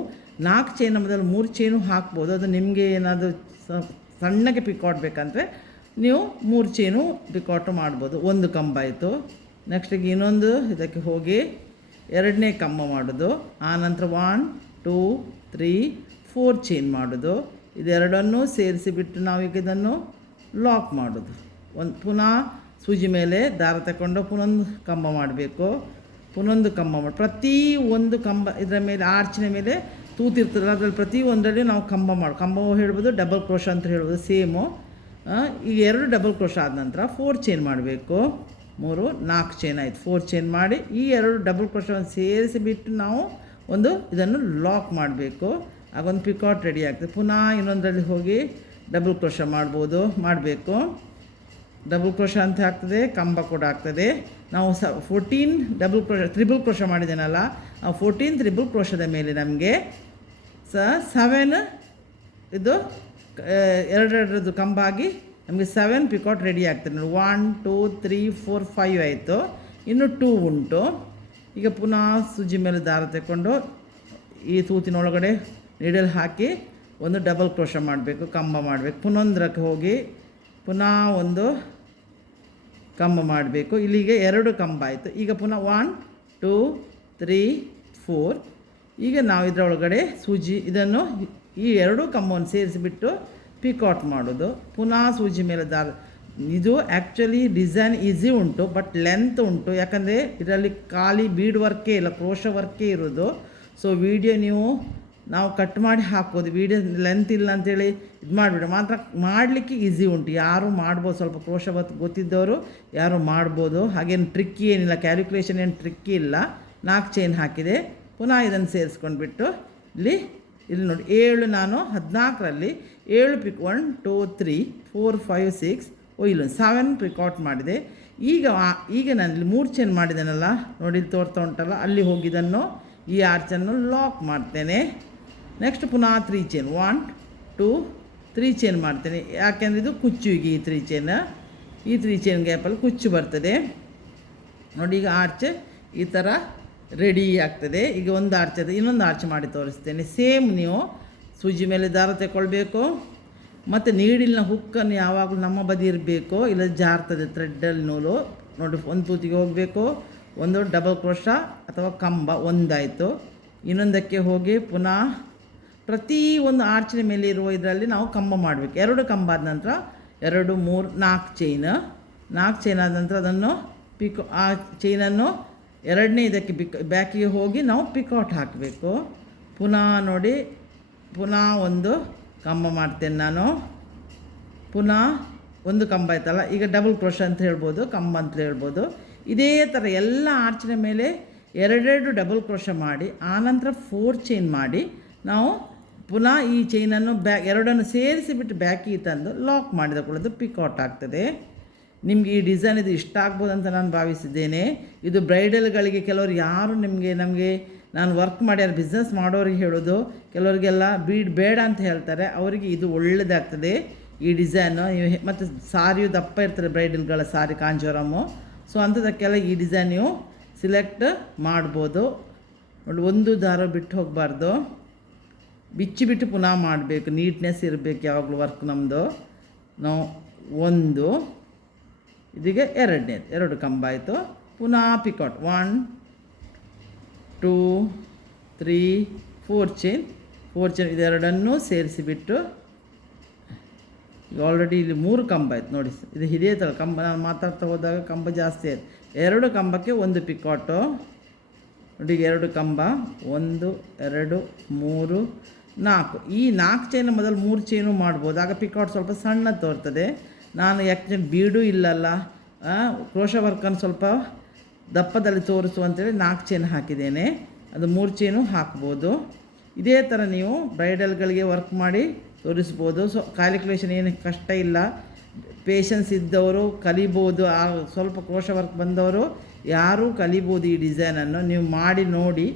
4 ಚೈನ್ ಬದಲು 3 ಚೈನು ಹಾಕ್ಬೋದು. ಅದು ನಿಮಗೆ ಏನಾದರೂ ಸಣ್ಣಗೆ ಪಿಕಾಟ್ ಬೇಕಂದರೆ ನೀವು 3 ಚೈನು ಪಿಕಾಟು ಮಾಡ್ಬೋದು. ಒಂದು ಕಂಬ ಆಯಿತು. ನೆಕ್ಸ್ಟಿಗೆ ಇನ್ನೊಂದು ಇದಕ್ಕೆ ಹೋಗಿ 2ನೇ ಕಂಬ ಮಾಡೋದು. ಆನಂತರ 1 2 3 4 ಚೈನ್ ಮಾಡೋದು. ಇದೆರಡನ್ನೂ ಸೇರಿಸಿಬಿಟ್ಟು ನಾವೀಗ ಇದನ್ನು ಲಾಕ್ ಮಾಡೋದು. ಪುನಃ ಸೂಜಿ ಮೇಲೆ ದಾರ ತಗೊಂಡು ಪುನೊಂದು ಕಂಬ ಮಾಡಬೇಕು. ಪುನೊಂದು ಕಂಬ ಮಾಡಿ ಪ್ರತಿ ಒಂದು ಕಂಬ ಇದರ ಮೇಲೆ ಆರ್ಚಿನ ಮೇಲೆ ತೂತಿರ್ತದಲ್ಲ ಅದರಲ್ಲಿ ಪ್ರತಿಯೊಂದರಲ್ಲಿ ನಾವು ಕಂಬ ಹೇಳ್ಬೋದು, ಡಬಲ್ ಕ್ರೋಶ ಅಂತ ಹೇಳ್ಬೋದು ಸೇಮು. ಈಗ 2 ಡಬಲ್ ಕ್ರೋಶ ಆದ ನಂತರ 4 ಚೈನ್ ಮಾಡಬೇಕು. 3 4 ಚೈನ್ ಆಯಿತು. 4 ಚೈನ್ ಮಾಡಿ ಈ 2 ಡಬಲ್ ಕ್ರೋಶವನ್ನು ಸೇರಿಸಿಬಿಟ್ಟು ನಾವು ಇದನ್ನು ಲಾಕ್ ಮಾಡಬೇಕು. ಆಗೊಂದು ಪಿಕಾಟ್ ರೆಡಿ ಆಗ್ತದೆ. ಪುನಃ ಇನ್ನೊಂದರಲ್ಲಿ ಹೋಗಿ ಡಬಲ್ ಕ್ರೋಶ ಮಾಡಬೇಕು. ಡಬಲ್ ಕ್ರೋಶ ಅಂತ ಆಗ್ತದೆ, ಕಂಬ ಕೂಡ ಆಗ್ತದೆ. ನಾವು 14 ಡಬಲ್ ಕ್ರೋಶ ತ್ರಿಬಲ್ ಕ್ರೋಶ ಮಾಡಿದ್ದೇನಲ್ಲ, ಆ 14 ತ್ರಿಬಲ್ ಕ್ರೋಶದ ಮೇಲೆ ನಮಗೆ 7 ಇದು ಎರಡೆರಡರದ್ದು ಕಂಬ ಆಗಿ ನಮಗೆ 7 ಪಿಕಾಟ್ ರೆಡಿ ಆಗ್ತದೆ ನೋಡಿ. 1 2 3 4 5 ಆಯಿತು. ಇನ್ನು 2 ಉಂಟು. ಈಗ ಪುನಃ ಸೂಜಿ ಮೇಲೆ ದಾರ ತಗೊಂಡು ಈ ತೂತಿನೊಳಗಡೆ ನೀಡಲ್ ಹಾಕಿ ಒಂದು ಡಬಲ್ ಕ್ರೋಶ ಮಾಡಬೇಕು, ಕಂಬ ಮಾಡಬೇಕು. ಪುನೊಂದರಕ್ಕೆ ಹೋಗಿ ಪುನಃ ಒಂದು ಕಂಬ ಮಾಡಬೇಕು. ಇಲ್ಲಿಗೆ 2 ಕಂಬ ಆಯಿತು. ಈಗ ಪುನಃ 1 2 3 4. ಈಗ ನಾವು ಇದರೊಳಗಡೆ ಸೂಜಿ ಇದನ್ನು ಈ 2 ಕಂಬವನ್ನು ಸೇರಿಸಿಬಿಟ್ಟು ಪಿಕಾಟ್ ಮಾಡೋದು. ಪುನಃ ಸೂಜಿ ಮೇಲೆ ದಾರ. ಇದು ಆ್ಯಕ್ಚುಲಿ ಡಿಸೈನ್ ಈಸಿ ಉಂಟು, ಬಟ್ ಲೆಂತ್ ಉಂಟು. ಯಾಕಂದರೆ ಇದರಲ್ಲಿ ಖಾಲಿ ಬೀಡ್ ವರ್ಕೇ ಇಲ್ಲ, ಕ್ರೋಶ ವರ್ಕೇ ಇರೋದು. ಸೊ ವಿಡಿಯೋ ನಾವು ಕಟ್ ಮಾಡಿ ಹಾಕ್ಬೋದು. ವೀಡಿಯೋ ಲೆಂತ್ ಇಲ್ಲ ಅಂತೇಳಿ ಇದು ಮಾಡಿಬಿಡ. ಮಾತ್ರ ಮಾಡಲಿಕ್ಕೆ ಈಸಿ ಉಂಟು, ಯಾರು ಮಾಡ್ಬೋದು. ಸ್ವಲ್ಪ ಕ್ರೋಶ ವರ್ಕ್ ಗೊತ್ತಿದ್ದವರು ಯಾರು ಮಾಡ್ಬೋದು. ಹಾಗೇನು ಟ್ರಿಕ್ಕಿ ಏನಿಲ್ಲ, ಕ್ಯಾಲ್ಕುಲೇಷನ್ ಏನು ಟ್ರಿಕ್ಕಿ ಇಲ್ಲ. 4 ಚೈನ್ ಹಾಕಿದೆ. ಪುನಃ ಇದನ್ನು ಸೇರಿಸ್ಕೊಂಡ್ಬಿಟ್ಟು ಇಲ್ಲಿ ನೋಡಿ 7 ನಾನು 14ರಲ್ಲಿ 7 ಪಿಕ್ 1 2 3 4 5 6 ಇಲ್ಲೊಂದು 7 ಪಿಕಾಟ್ ಮಾಡಿದೆ. ಈಗ ನಾನು ಇಲ್ಲಿ 3 ಚೈನ್ ಮಾಡಿದ್ದೇನಲ್ಲ ನೋಡಿ, ಇಲ್ಲಿ ತೋರ್ತಾ ಉಂಟಲ್ಲ, ಅಲ್ಲಿ ಹೋಗಿದ್ದನ್ನು ಈ ಆರ್ಚನ್ನು ಲಾಕ್ ಮಾಡ್ತೇನೆ. ನೆಕ್ಸ್ಟ್ ಪುನಃ 3 ಚೈನ್ 1 2 3 ಚೈನ್ ಮಾಡ್ತೇನೆ. ಯಾಕೆಂದರೆ ಇದು ಕುಚ್ಚು. ಈಗ ಈ 3 ಚೈನ್ ಗ್ಯಾಪಲ್ಲಿ ಕುಚ್ಚು ಬರ್ತದೆ ನೋಡಿ. ಈಗ ಆರ್ಚ್ ಈ ಥರ ರೆಡಿ ಆಗ್ತದೆ. ಈಗ ಒಂದು ಆರ್ಚ್ ಇದೆ, ಇನ್ನೊಂದು ಆರ್ಚ್ ಮಾಡಿ ತೋರಿಸ್ತೇನೆ. ಸೇಮ್ ನೀವು ಸೂಜಿ ಮೇಲೆ ದಾರ ತಗೊಳ್ಬೇಕು. ಮತ್ತು ನೀಡಿಲಿನ ಹುಕ್ಕನ್ನು ಯಾವಾಗಲೂ ನಮ್ಮ ಬದಿ ಇರಬೇಕು, ಇಲ್ಲ ಜಾರ್ತದೆ ಥ್ರೆಡ್ಡಲ್ಲಿ ನೂಲು ನೋಡಿ. ಒಂದು ತೂತಿಗೆ ಹೋಗಬೇಕು, ಒಂದು ಡಬಲ್ ಕ್ರೋಶ ಅಥವಾ ಕಂಬ ಒಂದಾಯಿತು. ಇನ್ನೊಂದಕ್ಕೆ ಹೋಗಿ ಪುನಃ ಪ್ರತಿ ಒಂದು ಆರ್ಚಿನ ಮೇಲೆ ಇರುವ ಇದರಲ್ಲಿ ನಾವು ಕಂಬ ಮಾಡಬೇಕು. 2 ಕಂಬ ಆದ ನಂತರ 2 3 4 ಚೈನ್ ಆದ ನಂತರ ಅದನ್ನು ಆ ಚೈನನ್ನು 2ನೇ ಇದಕ್ಕೆ ಬ್ಯಾಕಿಗೆ ಹೋಗಿ ನಾವು ಪಿಕಾಟ್ ಹಾಕಬೇಕು. ಪುನಃ ನೋಡಿ, ಪುನಃ ಒಂದು ಕಂಬ ಮಾಡ್ತೇನೆ ನಾನು. ಪುನಃ ಒಂದು ಕಂಬ ಆಯ್ತಲ್ಲ, ಈಗ ಡಬಲ್ ಕ್ರೋಶ ಅಂತ ಹೇಳ್ಬೋದು, ಕಂಬ ಅಂತ ಹೇಳ್ಬೋದು. ಇದೇ ಥರ ಎಲ್ಲ ಆರ್ಚಿನ ಮೇಲೆ 2 ಡಬಲ್ ಕ್ರೋಶ ಮಾಡಿ ಆನಂತರ 4 ಚೈನ್ ಮಾಡಿ ನಾವು ಪುನಃ ಈ ಚೈನನ್ನು 2 ಸೇರಿಸಿಬಿಟ್ಟು ಬ್ಯಾಕಿಗೆ ತಂದು ಲಾಕ್ ಮಾಡಿಕೊಳ್ಳೋದು ಪಿಕಾಟ್ ಆಗ್ತದೆ. ನಿಮಗೆ ಈ ಡಿಸೈನ್ ಇದು ಇಷ್ಟ ಆಗ್ಬೋದು ಅಂತ ನಾನು ಭಾವಿಸಿದ್ದೇನೆ. ಇದು ಬ್ರೈಡಲ್ಗಳಿಗೆ ಕೆಲವರು ಯಾರು ನಮಗೆ ನಾನು ವರ್ಕ್ ಮಾಡ್ಯಾರ ಬಿಸ್ನೆಸ್ ಮಾಡೋರಿಗೆ ಹೇಳೋದು, ಕೆಲವರಿಗೆಲ್ಲ ಬೀಡ್ ಬೇಡ ಅಂತ ಹೇಳ್ತಾರೆ, ಅವರಿಗೆ ಇದು ಒಳ್ಳೆಯದಾಗ್ತದೆ ಈ ಡಿಸೈನು. ಮತ್ತು ಸಾರಿಯು ದಪ್ಪ ಇರ್ತದೆ ಬ್ರೈಡಲ್ಗಳ ಸಾರಿ ಕಾಂಜೋರಮ್ಮು. ಸೊ ಅಂಥದಕ್ಕೆಲ್ಲ ಈ ಡಿಸೈನ್ ನೀವು ಸಿಲೆಕ್ಟ್ ಮಾಡ್ಬೋದು ನೋಡಿ. ಒಂದು ದಾರ ಬಿಟ್ಟು ಹೋಗಬಾರ್ದು, ಬಿಚ್ಚಿಬಿಟ್ಟು ಪುನಃ ಮಾಡಬೇಕು. ನೀಟ್ನೆಸ್ ಇರಬೇಕು ಯಾವಾಗಲೂ ವರ್ಕ್ ನಮ್ಮದು. ನಾವು ಒಂದು ಇದೀಗ 2 ಕಂಬ ಆಯಿತು. ಪುನಃ ಪಿಕಾಟ್ 1 2 3 4 ಚೈನ್ ಇದೆರಡನ್ನೂ ಸೇರಿಸಿಬಿಟ್ಟು ಈಗ ಆಲ್ರೆಡಿ ಇಲ್ಲಿ 3 ಕಂಬ ಆಯ್ತು ನೋಡಿ. ಇದು ಇದೇ ಥರ ಕಂಬ ನಾನು ಮಾತಾಡ್ತಾ ಹೋದಾಗ ಕಂಬ ಜಾಸ್ತಿ ಆಯಿತು. 2 ಕಂಬಕ್ಕೆ 1 ಪಿಕಾಟು ನೋಡಿ. 2 ಕಂಬ 1 2 3 4. ಈ 4 ಚೈನ್ ಮೊದಲು 3 ಚೈನು ಮಾಡ್ಬೋದು, ಆಗ ಪಿಕಾಟ್ ಸ್ವಲ್ಪ ಸಣ್ಣ ತೋರ್ತದೆ. ನಾನು ಯಾಕೆ ಬೀಡು ಇಲ್ಲಲ್ಲ, ಕ್ರೋಶ ವರ್ಕನ್ನು ಸ್ವಲ್ಪ ದಪ್ಪದಲ್ಲಿ ತೋರಿಸು ಅಂತೇಳಿ 4 ಚೈನ್ ಹಾಕಿದ್ದೇನೆ. ಅದು 3 ಚೈನು ಹಾಕ್ಬೋದು. ಇದೇ ಥರ ನೀವು ಬ್ರೈಡಲ್ಗಳಿಗೆ ವರ್ಕ್ ಮಾಡಿ ತೋರಿಸ್ಬೋದು. ಸೊ ಕ್ಯಾಲ್ಕುಲೇಷನ್ ಏನು ಕಷ್ಟ ಇಲ್ಲ, ಪೇಷನ್ಸ್ ಇದ್ದವರು ಕಲಿಬೋದು. ಸ್ವಲ್ಪ ಕ್ರೋಶ ವರ್ಕ್ ಬಂದವರು ಯಾರೂ ಕಲಿಬೋದು ಈ ಡಿಸೈನನ್ನು. ನೀವು ಮಾಡಿ ನೋಡಿ,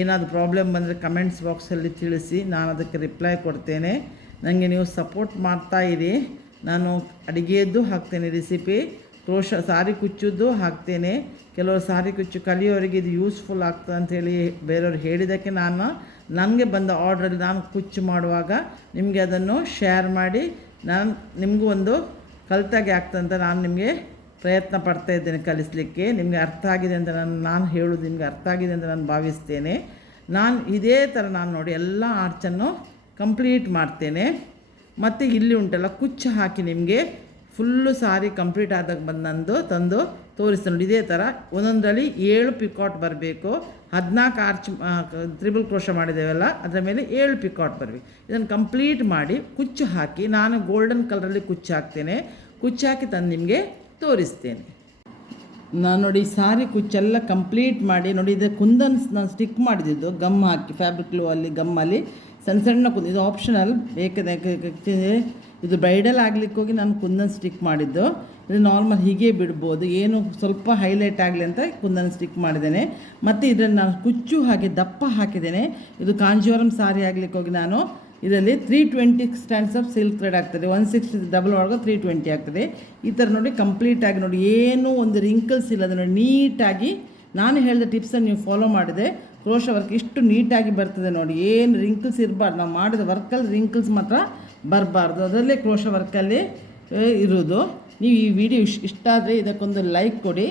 ಏನಾದರೂ ಪ್ರಾಬ್ಲಮ್ ಬಂದರೆ ಕಮೆಂಟ್ಸ್ ಬಾಕ್ಸಲ್ಲಿ ತಿಳಿಸಿ, ನಾನು ಅದಕ್ಕೆ ರಿಪ್ಲೈ ಕೊಡ್ತೇನೆ. ನನಗೆ ನೀವು ಸಪೋರ್ಟ್ ಮಾಡ್ತಾಯಿರಿ. ನಾನು ಅಡುಗೆಯದ್ದು ಹಾಕ್ತೇನೆ ರೆಸಿಪಿ, ಕ್ರೋಶ ಸಾರಿ ಕುಚ್ಚುದ್ದು ಹಾಕ್ತೇನೆ. ಕೆಲವರು ಸಾರಿ ಕುಚ್ಚು ಕಲಿಯೋರಿಗೆ ಇದು ಯೂಸ್ಫುಲ್ ಆಗ್ತದೆ ಅಂಥೇಳಿ ಬೇರೆಯವ್ರು ಹೇಳಿದ್ದಕ್ಕೆ ನನಗೆ ಬಂದ ಆರ್ಡ್ರಲ್ಲಿ ನಾನು ಕುಚ್ಚು ಮಾಡುವಾಗ ನಿಮಗೆ ಅದನ್ನು ಶೇರ್ ಮಾಡಿ ನಾನು ನಿಮಗೂ ಒಂದು ಕಲಿತಾಗೆ ಆಗ್ತದೆ ಅಂತ ನಾನು ನಿಮಗೆ ಪ್ರಯತ್ನ ಪಡ್ತಾ ಇದ್ದೇನೆ ಕಲಿಸಲಿಕ್ಕೆ. ನಿಮಗೆ ಅರ್ಥ ಆಗಿದೆ ಅಂತ ನಾನು ಹೇಳೋದು ನಿಮಗೆ ಅರ್ಥ ಆಗಿದೆ ಅಂತ ನಾನು ಭಾವಿಸ್ತೇನೆ. ನಾನು ಇದೇ ಥರ ನಾನು ನೋಡಿ ಎಲ್ಲ ಆರ್ಚನ್ನು ಕಂಪ್ಲೀಟ್ ಮಾಡ್ತೇನೆ. ಮತ್ತು ಇಲ್ಲಿ ಉಂಟಲ್ಲ ಕುಚ್ಚು ಹಾಕಿ ನಿಮಗೆ ಫುಲ್ಲು ಸಾರಿ ಕಂಪ್ಲೀಟ್ ಆದಾಗ ತಂದು ತೋರಿಸ್ತೇನೆ ನೋಡಿ. ಇದೇ ಥರ ಒಂದೊಂದರಲ್ಲಿ 7 ಪಿಕಾಟ್ ಬರಬೇಕು. 14 ಆರ್ಚ್ ತ್ರಿಬಲ್ ಕ್ರೋಶ ಮಾಡಿದ್ದೇವಲ್ಲ, ಅದರ ಮೇಲೆ 7 ಪಿಕಾಟ್ ಬರಬೇಕು. ಇದನ್ನು ಕಂಪ್ಲೀಟ್ ಮಾಡಿ ಕುಚ್ಚು ಹಾಕಿ, ನಾನು ಗೋಲ್ಡನ್ ಕಲರಲ್ಲಿ ಕುಚ್ಚು ಹಾಕ್ತೇನೆ. ಕುಚ್ಚು ಹಾಕಿ ತಂದು ನಿಮಗೆ ತೋರಿಸ್ತೇನೆ. ನಾನು ನೋಡಿ ಸಾರಿ ಕುಚ್ಚೆಲ್ಲ ಕಂಪ್ಲೀಟ್ ಮಾಡಿ ನೋಡಿ, ಇದು ಕುಂದನ್ ನಾನು ಸ್ಟಿಕ್ ಮಾಡಿದ್ದು ಗಮ್ ಹಾಕಿ, ಫ್ಯಾಬ್ರಿಕ್ ಗ್ಲೂ ಅಲ್ಲಿ ಗಮ್ಮಲ್ಲಿ ಸಣ್ಣ ಸಣ್ಣ ಕುಂದ. ಇದು ಆಪ್ಷನಲ್, ಬೇಕಂದರೆ ಇದು ಬ್ರೈಡಲ್ ಆಗಲಿಕ್ಕೆ ಹೋಗಿ ನಾನು ಕುಂದನ್ ಸ್ಟಿಕ್ ಮಾಡಿದ್ದು. ಇದು ನಾರ್ಮಲ್ ಹೀಗೆ ಬಿಡ್ಬೋದು, ಏನು ಸ್ವಲ್ಪ ಹೈಲೈಟ್ ಆಗಲಿ ಅಂತ ಕುಂದನ್ ಸ್ಟಿಕ್ ಮಾಡಿದ್ದೇನೆ. ಮತ್ತು ಇದನ್ನು ನಾನು ಕುಚ್ಚು ಹಾಕಿ ದಪ್ಪ ಹಾಕಿದ್ದೇನೆ. ಇದು ಕಾಂಜೀವರಂ ಸಾರಿ ಆಗಲಿಕ್ಕೆ ಹೋಗಿ ನಾನು ಇದರಲ್ಲಿ 320 ಸ್ಟ್ಯಾಂಡ್ಸ್ ಆಫ್ ಸಿಲ್ಕ್ ಥ್ರೆಡ್ ಆಗ್ತದೆ. 160 ಡಬಲ್ ಒಳಗೆ 320 ಆಗ್ತದೆ. ಈ ಥರ ನೋಡಿ ಕಂಪ್ಲೀಟಾಗಿ ನೋಡಿ, ಏನೂ ಒಂದು ರಿಂಕಲ್ಸ್ ಇಲ್ಲದ ನೋಡಿ, ನೀಟಾಗಿ ನಾನು ಹೇಳಿದ ಟಿಪ್ಸನ್ನು ನೀವು ಫಾಲೋ ಮಾಡಿದೆ, ಕ್ರೋಶ ವರ್ಕ್ ಇಷ್ಟು ನೀಟಾಗಿ ಬರ್ತದೆ ನೋಡಿ. ಏನು ರಿಂಕಲ್ಸ್ ಇರಬಾರ್ದು, ನಾವು ಮಾಡಿದ ವರ್ಕಲ್ಲಿ ರಿಂಕಲ್ಸ್ ಮಾತ್ರ ಬರಬಾರ್ದು, ಅದರಲ್ಲೇ ಕ್ರೋಶ ವರ್ಕಲ್ಲಿ ಇರೋದು. ನೀವು ಈ ವಿಡಿಯೋ ಇಷ್ಟ ಆದರೆ ಇದಕ್ಕೊಂದು ಲೈಕ್ ಕೊಡಿ.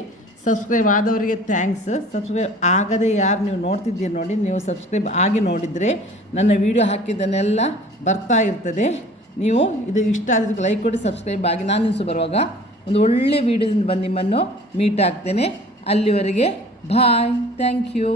Subscribe ಆದವರಿಗೆ thanks. ಸಬ್ಸ್ಕ್ರೈಬ್ ಆಗದೆ ಯಾರು ನೀವು ನೋಡ್ತಿದ್ದೀರಿ ನೋಡಿ, ನೀವು ಸಬ್ಸ್ಕ್ರೈಬ್ ಆಗಿ ನೋಡಿದರೆ ನನ್ನ ವಿಡಿಯೋ ಹಾಕಿದ್ದನ್ನೆಲ್ಲ ಬರ್ತಾ ಇರ್ತದೆ. ನೀವು ಇದು ಇಷ್ಟ ಆದರೆ ಲೈಕ್ ಕೊಡಿ, ಸಬ್ಸ್ಕ್ರೈಬ್ ಆಗಿ. ನಾನು ಇನ್ಸು ಬರುವಾಗ ಒಂದು ಒಳ್ಳೆಯ ವೀಡಿಯೋದಿಂದ ಬಂದು ನಿಮ್ಮನ್ನು ಮೀಟ್ ಆಗ್ತೇನೆ. ಅಲ್ಲಿವರೆಗೆ ಬಾಯ್, ಥ್ಯಾಂಕ್ ಯು.